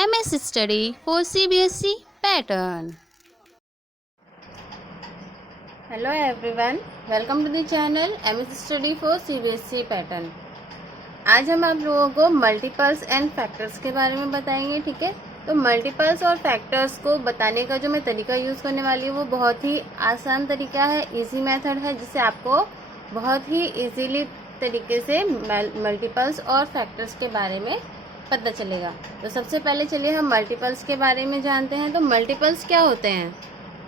MS Study for CBSE pattern. Hello everyone, welcome to the channel MS Study for CBSE pattern. आज हम आप लोगों को multiples and factors के बारे में बताएंगे, ठीक है। तो मल्टीपल्स और फैक्टर्स को बताने का जो मैं तरीका यूज़ करने वाली हूँ वो बहुत ही आसान तरीका है, इजी मेथड है, जिससे आपको बहुत ही इजीली तरीके से मल्टीपल्स और फैक्टर्स के बारे में पता चलेगा। तो सबसे पहले चलिए हम मल्टीपल्स के बारे में जानते हैं। तो मल्टीपल्स क्या होते हैं?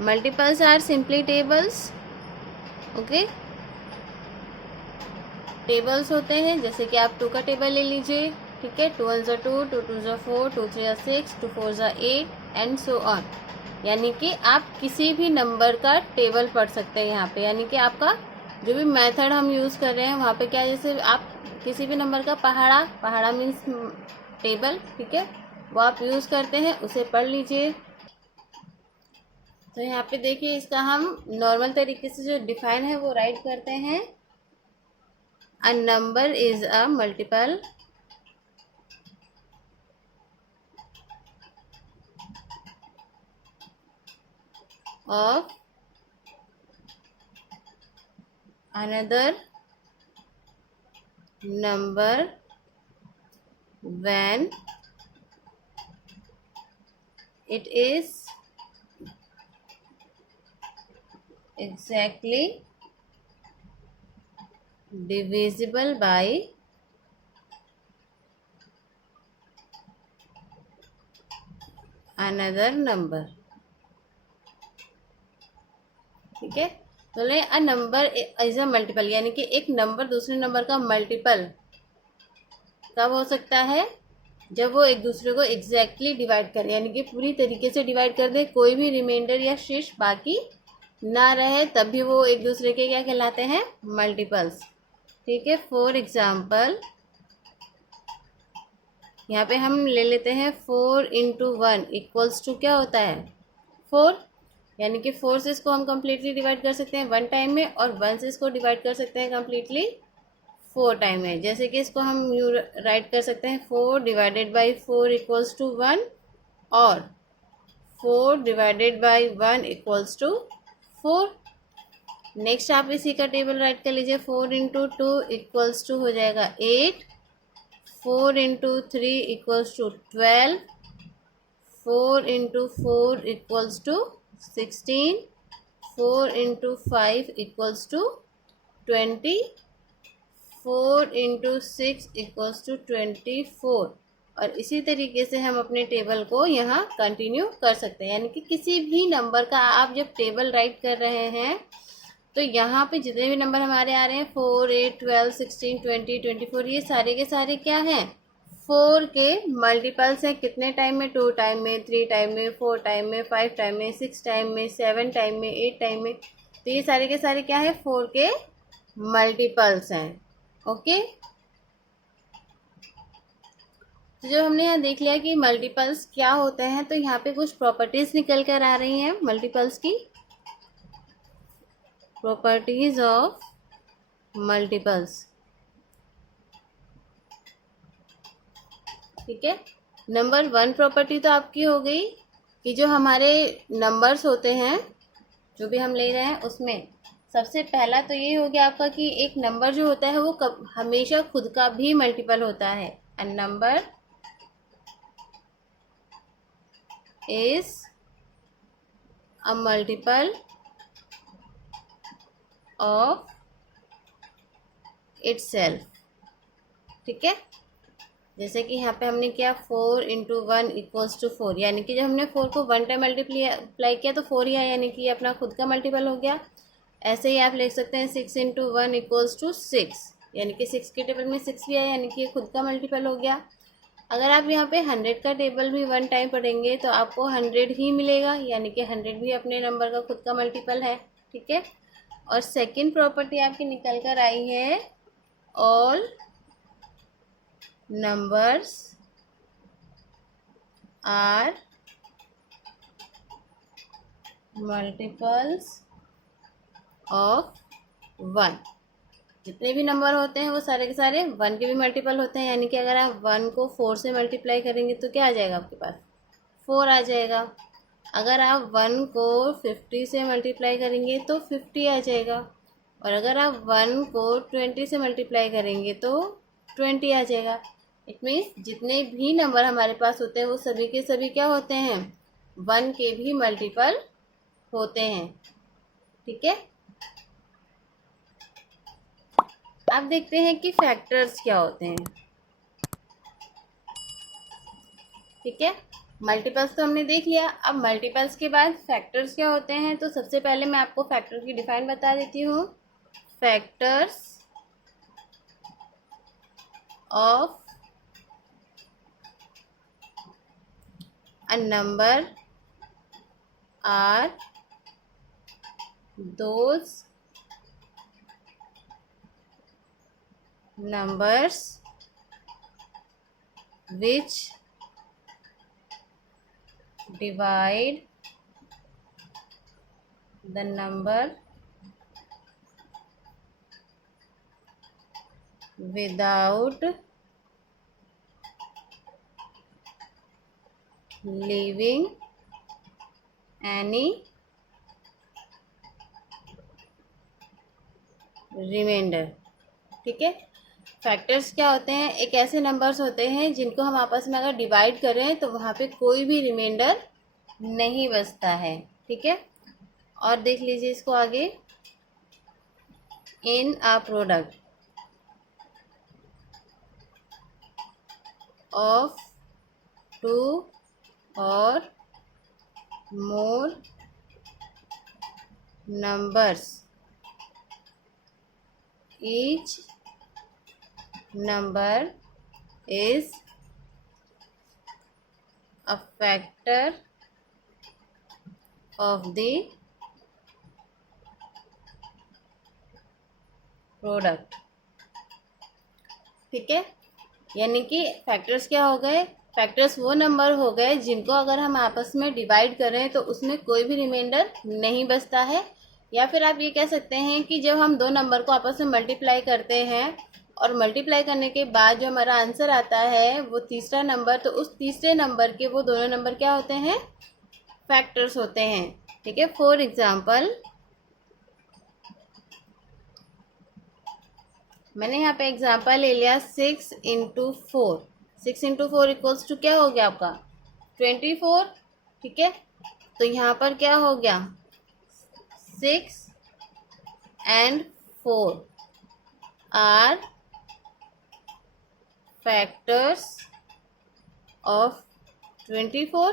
Multiples are simply tables, okay. Tables होते हैं, जैसे कि आप 2 का टेबल ले लीजिए, ठीक है। 2 1 2, 2 2 4, 2 3 6, 2 4 8 एंड सो ऑन। यानी कि आप किसी भी नंबर का टेबल पढ़ सकते हैं यहाँ पे। यानी कि आपका जो भी मेथड हम यूज़ कर रहे हैं वहाँ पे क्या है, जैसे आप किसी भी नंबर का पहाड़ा मीन्स टेबल, ठीक है, वो आप यूज़ करते हैं, उसे पढ़ लीजिए। तो यहाँ पे देखिए, इसका हम नॉर्मल तरीके से जो डिफाइन है वो राइट करते हैं। A number is a multiple of another number when it is exactly divisible by another number, ठीक है। तो ले a number is a multiple, यानी कि एक नंबर दूसरे नंबर का मल्टीपल कब हो सकता है? जब वो एक दूसरे को एग्जैक्टली डिवाइड करे, यानी कि पूरी तरीके से डिवाइड कर दे, कोई भी रिमाइंडर या शेष बाकी ना रहे, तब भी वो एक दूसरे के क्या कहलाते हैं? मल्टीपल्स, ठीक है। फॉर एग्जाम्पल यहाँ पे हम ले लेते हैं 4 × 1 इक्वल्स टू क्या होता है? 4। यानी कि 4 से इसको हम कम्प्लीटली डिवाइड कर सकते हैं 1 टाइम में, और 1 से इसको डिवाइड कर सकते हैं कम्प्लीटली 4 टाइम में। जैसे कि इसको हम यू राइट कर सकते हैं 4 डिवाइडेड बाई 4 इक्वल्स टू 1, और 4 divided by 1 equals to 4। Next आप इसी का टेबल राइट कर लीजिए। 4 × 2 इक्वल्स टू हो जाएगा 8, 4 × 3 equals to 12, 4 × 4 equals to 16, 4 × 5 equals to 20, 4 × 6 equals to 24। और इसी तरीके से हम अपने टेबल को यहाँ कंटिन्यू कर सकते हैं। यानी कि किसी भी नंबर का आप जब टेबल राइट कर रहे हैं तो यहाँ पे जितने भी नंबर हमारे आ रहे हैं 4, 8, 12, 16, 20, 24, ये सारे के सारे क्या हैं? 4 के मल्टीपल्स हैं। कितने टाइम में? 2 टाइम में, 3 टाइम में, 4 टाइम में, 5 टाइम में, 6 टाइम में, 7 टाइम में, 8 टाइम में। तो ये सारे के सारे क्या है? 4 के मल्टीपल्स हैं, ओके। तो जो हमने यहाँ देख लिया कि मल्टीपल्स क्या होते हैं, तो यहाँ पे कुछ प्रॉपर्टीज निकल कर आ रही हैं मल्टीपल्स की। प्रॉपर्टीज ऑफ मल्टीपल्स, ठीक है। नंबर 1 प्रॉपर्टी तो आपकी हो गई कि जो हमारे नंबर्स होते हैं जो भी हम ले रहे हैं उसमें सबसे पहला तो ये हो गया आपका कि एक नंबर जो होता है वो हमेशा खुद का भी मल्टीपल होता है। A number is a multiple of itself, ठीक है। जैसे कि यहाँ पे हमने किया 4 × 1 इक्वल्स टू 4, यानी कि जब हमने 4 को 1 टाइम मल्टीप्लाई किया तो 4 ही आया, यानी कि अपना खुद का मल्टीपल हो गया। ऐसे ही आप लिख सकते हैं 6 × 1 इक्वल्स टू 6, यानी कि 6 के टेबल में 6 भी आया, यानी कि खुद का मल्टीपल हो गया। अगर आप यहाँ पे 100 का टेबल भी 1 टाइम पढ़ेंगे तो आपको 100 ही मिलेगा, यानी कि 100 भी अपने नंबर का खुद का मल्टीपल है, ठीक है। और सेकेंड प्रॉपर्टी आपकी निकल कर आई है, all numbers are multiples of 1, जितने भी नंबर होते हैं वो सारे के सारे 1 के भी मल्टीपल होते हैं, यानी कि अगर आप 1 को 4 से मल्टीप्लाई करेंगे तो क्या आ जाएगा आपके पास, 4 आ जाएगा। अगर आप 1 को 50 से मल्टीप्लाई करेंगे तो 50 आ जाएगा, और अगर आप 1 को 20 से मल्टीप्लाई करेंगे तो 20 आ जाएगा। इट मीन्स जितने भी नंबर हमारे पास होते हैं वो सभी के सभी क्या होते हैं, 1 के भी मल्टीपल होते हैं। ठीक है, अब देखते हैं कि फैक्टर्स क्या होते हैं। ठीक है, मल्टीपल्स तो हमने देख लिया, अब मल्टीपल्स के बाद फैक्टर्स क्या होते हैं। तो सबसे पहले मैं आपको फैक्टर की डिफाइन बता देती हूँ। Factors of a number are those numbers which divide the number without leaving any remainder। ठीक है, फैक्टर्स क्या होते हैं, एक ऐसे नंबर्स होते हैं जिनको हम आपस में अगर डिवाइड करें तो वहाँ पे कोई भी रिमाइंडर नहीं बचता है। ठीक है, और देख लीजिए इसको आगे, इन अ प्रोडक्ट ऑफ 2 और मोर numbers, each number is a factor of the product। ठीक है, यानी कि फैक्टर्स क्या हो गए, फैक्टर्स वो नंबर हो गए जिनको अगर हम आपस में डिवाइड करें तो उसमें कोई भी रिमाइंडर नहीं बचता है। या फिर आप ये कह सकते हैं कि जब हम दो नंबर को आपस में मल्टीप्लाई करते हैं और मल्टीप्लाई करने के बाद जो हमारा आंसर आता है वो तीसरा नंबर, तो उस तीसरे नंबर के वो दोनों नंबर क्या होते हैं, फैक्टर्स होते हैं। ठीक है, फॉर एग्जांपल मैंने यहाँ पे एग्जांपल ले लिया 6 इंटू 4। 6 इंटू 4 इक्वल्स टू क्या हो गया आपका 24। ठीक है, तो यहाँ पर क्या हो गया 6 एंड 4 आर फैक्टर्स ऑफ 24।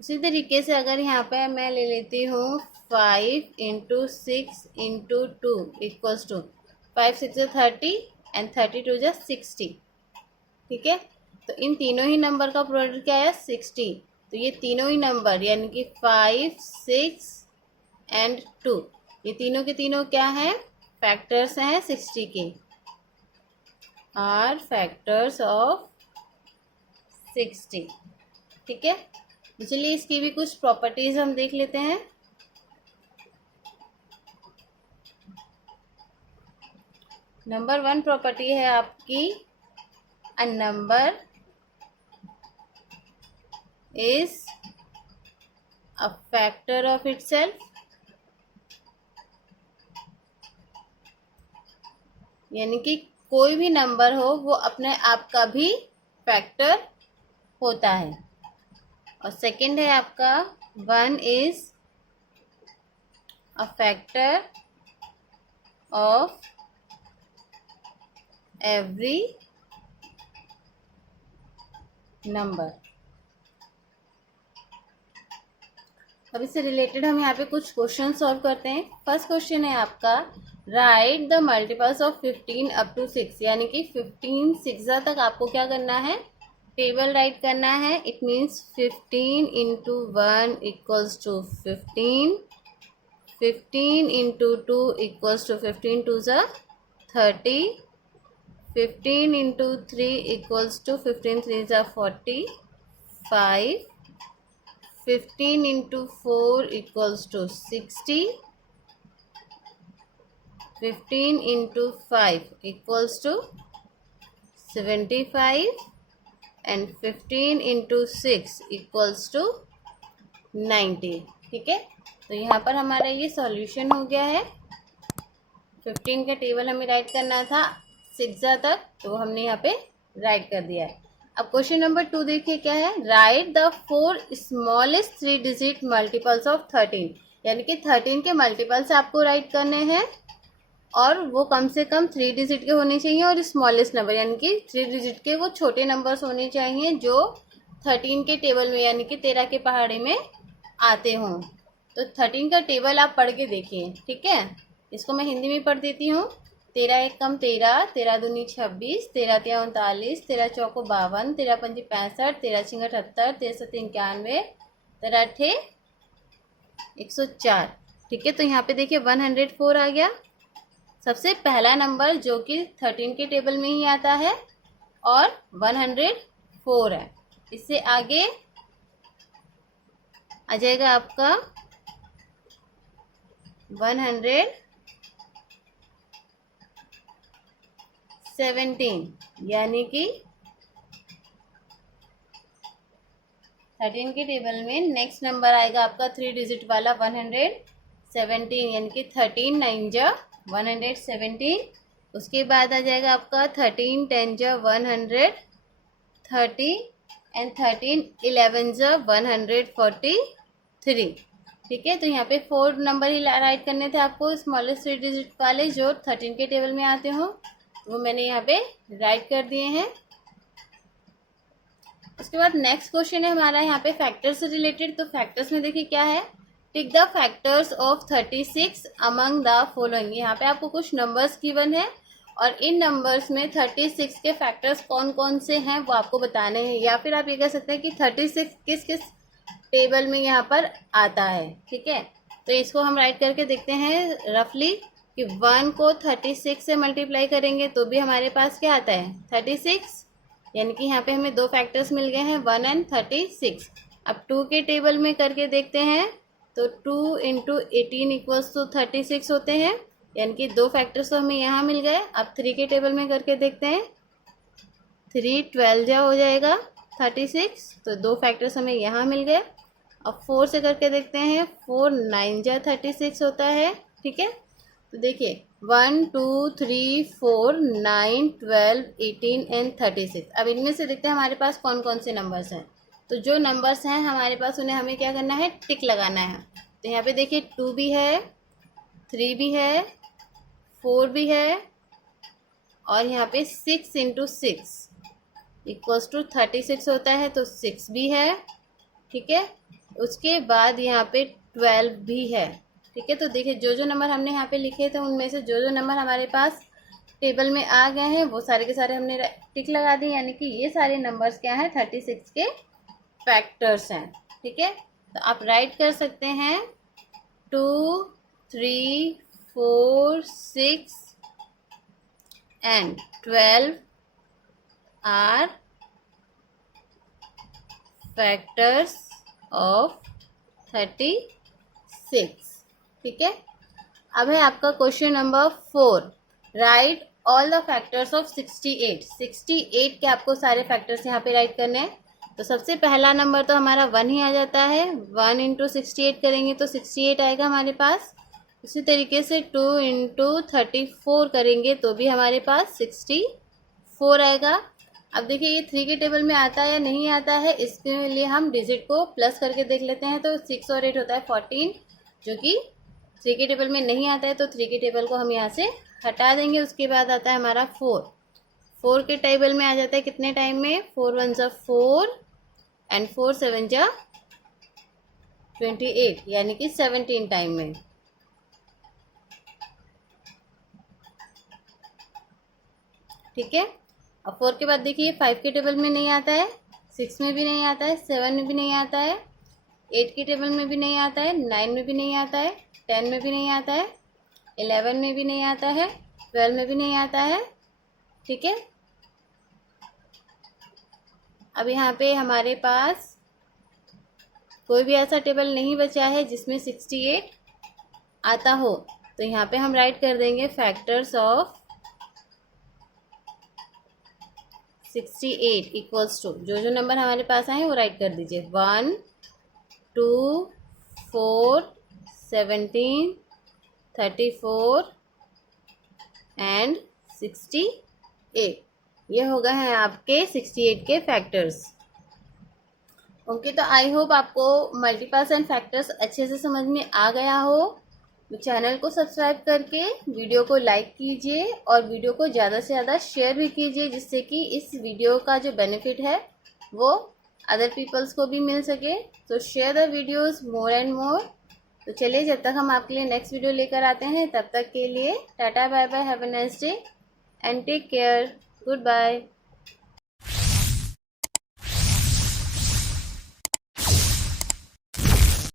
उसी तरीके से अगर यहाँ पे मैं ले लेती हूँ 5 into 6 into 2 equals to 5 6 30 and 32 जा 60। ठीक है, तो इन तीनों ही नंबर का प्रोडक्ट क्या है 60। तो ये तीनों ही नंबर यानी कि 5 6 एंड 2 ये तीनों के तीनों क्या हैं, फैक्टर्स हैं 60 के, आर फैक्टर्स ऑफ 60। ठीक है, तो चलिए इसकी भी कुछ प्रॉपर्टीज हम देख लेते हैं। नंबर 1 प्रॉपर्टी है आपकी, a number is a factor of itself, यानी कि कोई भी नंबर हो वो अपने आप का भी फैक्टर होता है। और सेकंड है आपका 1 is a factor of every number. अब इससे रिलेटेड हम यहाँ पे कुछ क्वेश्चन सॉल्व करते हैं। फर्स्ट क्वेश्चन है आपका, write the multiples of 15 up to 6, यानी कि 15 6 तक आपको क्या करना है, टेबल राइट करना है। It means 15 into 1 equals to 15, 15 into 2 equals to 15 2 ज़ा 30, 15 इंटू 3 इक्वल्स टू 15 3 ज़ा 45, 15 into 4 equals to 60, 15 into 5 equals to 75 and 15 into 6 equals to 90। ठीक है, तो यहाँ पर हमारा ये सॉल्यूशन हो गया है। 15 का टेबल हमें राइट करना था 6 तक, तो हमने यहाँ पे राइट कर दिया है। अब क्वेश्चन नंबर 2 देखिए क्या है, right the 4 smallest 3 digit multiples of 13, यानी कि 13 के मल्टीपल्स आपको राइट करने हैं और वो कम से कम 3 डिजिट के होने चाहिए और स्मॉलेस्ट नंबर यानी कि 3 डिजिट के वो छोटे नंबर्स होने चाहिए जो 13 के टेबल में यानी कि 13 के पहाड़े में आते हों। तो 13 का टेबल आप पढ़ के देखिए। ठीक है, इसको मैं हिंदी में पढ़ देती हूँ। 13 एक कम 13, 13 दूनी 26, 13 तिया 39, 13 चौको 52, 13 पंजी 65, 13 छिंग 78, 13 सत्ती 91, 13 अट्ठे 104। ठीक है, तो यहाँ पे देखिए 104 आ गया। सबसे पहला नंबर जो कि 13 के टेबल में ही आता है और 104 है। इससे आगे आ जाएगा आपका 117, यानी कि 13 के टेबल में नेक्स्ट नंबर आएगा आपका 3 डिजिट वाला 117, यानी कि 13 9 जा 117। उसके बाद आ जाएगा आपका 13 10 जा 130 एंड 13 11 जा 143। ठीक है, तो यहाँ पे 4 नंबर ही राइट करने थे आपको स्मॉलेस्ट 3 डिजिट वाले जो 13 के टेबल में आते हो, वो मैंने यहाँ पे राइट कर दिए हैं। उसके बाद नेक्स्ट क्वेश्चन है हमारा यहाँ पे फैक्टर्स से रिलेटेड। तो फैक्टर्स में देखिए क्या है, tick the factors of 36 among the following. यहाँ पे आपको कुछ नंबर्स गिवन है और इन नंबर्स में 36 के फैक्टर्स कौन कौन से हैं वो आपको बताने हैं, या फिर आप ये कह सकते हैं कि 36 किस किस टेबल में यहाँ पर आता है। ठीक है, तो इसको हम राइट करके देखते हैं रफली कि 1 को 36 से मल्टीप्लाई करेंगे तो भी हमारे पास क्या आता है 36, यानी कि यहाँ पे हमें 2 फैक्टर्स मिल गए हैं 1 एंड 36। अब 2 के टेबल में करके देखते हैं तो 2 इंटू 18 इक्वल्स टू 36 होते हैं, यानी कि 2 फैक्टर्स तो हमें यहाँ मिल गए। अब 3 के टेबल में करके देखते हैं, 3 12 जा हो जाएगा 36, तो 2 फैक्टर्स हमें यहाँ मिल गए। अब 4 से करके देखते हैं, 4 9 जा 36 होता है। ठीक है, तो देखिए 1 2 3 4 9 12 18 एंड 36। अब इनमें से देखते हैं हमारे पास कौन कौन से नंबर्स हैं। तो जो नंबर्स हैं हमारे पास उन्हें हमें क्या करना है, टिक लगाना है। तो यहाँ पे देखिए 2 भी है, 3 भी है, 4 भी है और यहाँ पे 6 इंटू 6 इक्वल्स टू 36 होता है, तो 6 भी है। ठीक है, उसके बाद यहाँ पे 12 भी है। ठीक है, तो देखिए जो जो नंबर हमने यहाँ पे लिखे थे उनमें से जो जो नंबर हमारे पास टेबल में आ गए हैं वो सारे के सारे हमने टिक लगा दिए, यानी कि ये सारे नंबर्स क्या हैं 36 के फैक्टर्स हैं। ठीक है, तो आप राइट कर सकते हैं 2 3 4 6 एंड 12 आर फैक्टर्स ऑफ 36। ठीक है, अब है आपका question number 4, right all the factors of 68। 68 के आपको सारे फैक्टर्स यहाँ पे राइट करने हैं। तो सबसे पहला नंबर तो हमारा 1 ही आ जाता है, 1 इंटू 68 करेंगे तो 68 आएगा हमारे पास। उसी तरीके से 2 इंटू 34 करेंगे तो भी हमारे पास 64 आएगा। अब देखिए ये 3 के टेबल में आता है या नहीं आता है, इसके लिए हम डिजिट को प्लस करके देख लेते हैं। तो 6 और 8 होता है 14, जो कि 3 के टेबल में नहीं आता है, तो 3 के टेबल को हम यहाँ से हटा देंगे। उसके बाद आता है हमारा 4, 4 के टेबल में आ जाता है कितने टाइम में, 4 1 जा 4 एंड 4 7 जा 28, यानी कि 17 टाइम में। ठीक है, अब 4 के बाद देखिए 5 के टेबल में नहीं आता है, 6 में भी नहीं आता है, 7 में भी नहीं आता है, 8 के टेबल में भी नहीं आता है, 9 में भी नहीं आता है, 10 में भी नहीं आता है, 11 में भी नहीं आता है, 12 में भी नहीं आता है। ठीक है, अब यहाँ पे हमारे पास कोई भी ऐसा टेबल नहीं बचा है जिसमें 68 आता हो। तो यहाँ पे हम राइट कर देंगे फैक्टर्स ऑफ 68 इक्वल्स टू, जो जो नंबर हमारे पास आए वो राइट कर दीजिए। 1, 2, 4, 17, 34 एंड 68। ये हो गए हैं आपके 68 के फैक्टर्स। ओके, तो आई होप आपको मल्टीपल्स एंड फैक्टर्स अच्छे से समझ में आ गया हो। तो चैनल को सब्सक्राइब करके वीडियो को लाइक कीजिए और वीडियो को ज़्यादा से ज़्यादा शेयर भी कीजिए, जिससे कि इस वीडियो का जो बेनिफिट है वो अदर पीपल्स को भी मिल सके। तो share the videos more and more. तो चलिए, जब तक हम आपके लिए नेक्स्ट वीडियो लेकर आते हैं तब तक के लिए टाटा bye bye, have a nice day and take care, good bye.